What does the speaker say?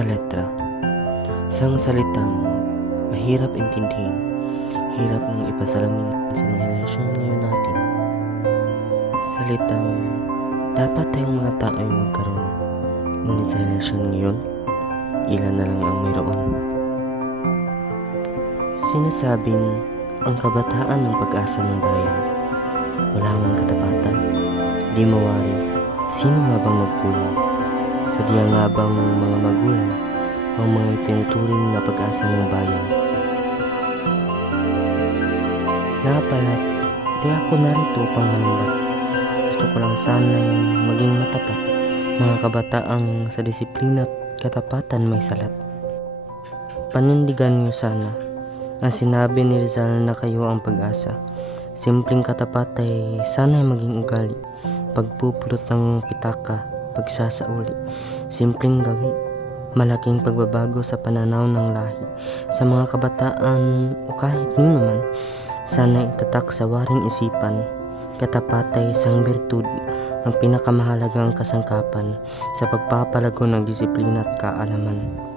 Una letra. Isang salitang mahirap intindihin, hirap ng ipasalamin sa mga henerasyon ngayon natin. Salitang dapat tayong mga tao ay magkaroon, ngunit sa henerasyon ngayon, ilan na lang ang mayroon. Sinasabing ang kabataan ng pag-asa ng bayan. Wala mang katapatan, di mawari, sino nga bang nagkulang? Sadya nga bang mga magulang ang mga itinuturing na pag-asa ng bayan? Napalat, di ako narito upang manumbat. Gusto ko lang sana'y maging matapat, mga kabataang sa disiplina at katapatan may salat. Panindigan niyo sana ang sinabi ni Rizal na kayo ang pag-asa. Simpleng katapat ay sana'y maging ugali, pagpupulot ng pitaka, pagsasauli, simpleng gawi, malaking pagbabago sa pananaw ng lahi. Sa mga kabataan o kahit nino man, sana itatak sa waring isipan, katapat ay isang birtud, ang pinakamahalagang kasangkapan sa pagpapalago ng disiplina at kaalaman.